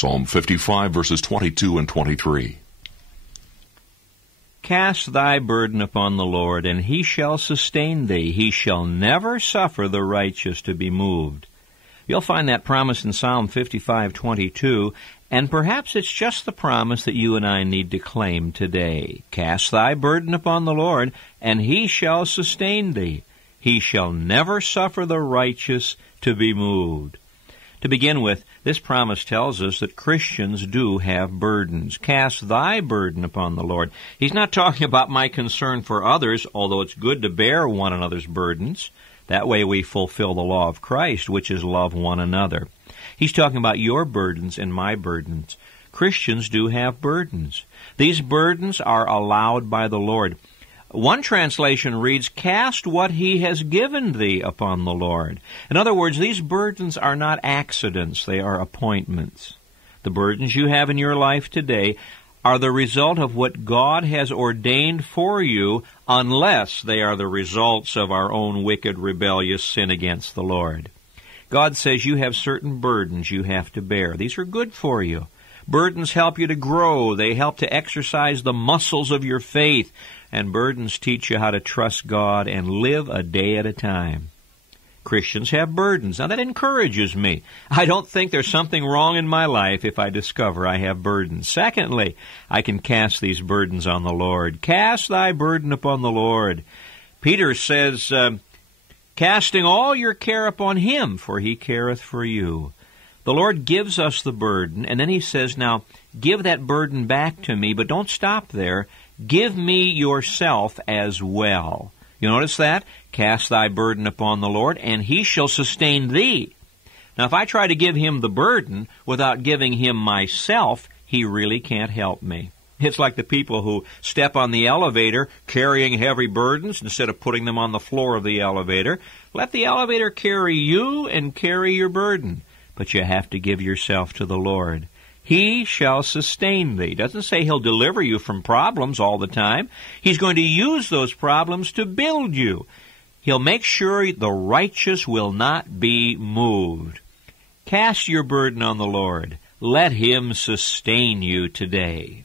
Psalm 55, verses 22 and 23. Cast thy burden upon the Lord, and he shall sustain thee. He shall never suffer the righteous to be moved. You'll find that promise in Psalm 55:22, and perhaps it's just the promise that you and I need to claim today. Cast thy burden upon the Lord, and he shall sustain thee. He shall never suffer the righteous to be moved. To begin with, this promise tells us that Christians do have burdens. Cast thy burden upon the Lord. He's not talking about my concern for others, although it's good to bear one another's burdens. That way we fulfill the law of Christ, which is love one another. He's talking about your burdens and my burdens. Christians do have burdens. These burdens are allowed by the Lord. One translation reads, cast what he has given thee upon the Lord. In other words, these burdens are not accidents, they are appointments. The burdens you have in your life today are the result of what God has ordained for you, unless they are the results of our own wicked, rebellious sin against the Lord. God says you have certain burdens you have to bear. These are good for you. Burdens help you to grow. They help to exercise the muscles of your faith. And burdens teach you how to trust God and live a day at a time. Christians have burdens. Now that encourages me. I don't think there's something wrong in my life if I discover I have burdens. Secondly, I can cast these burdens on the Lord. Cast thy burden upon the Lord. Peter says, casting all your care upon him, for he careth for you. The Lord gives us the burden, and then he says, now, give that burden back to me, but don't stop there. Give me yourself as well. You notice that? Cast thy burden upon the Lord, and he shall sustain thee. Now, if I try to give him the burden without giving him myself, he really can't help me. It's like the people who step on the elevator carrying heavy burdens instead of putting them on the floor of the elevator. Let the elevator carry you and carry your burden. But you have to give yourself to the Lord. He shall sustain thee. Doesn't say he'll deliver you from problems all the time. He's going to use those problems to build you. He'll make sure the righteous will not be moved. Cast your burden on the Lord. Let him sustain you today.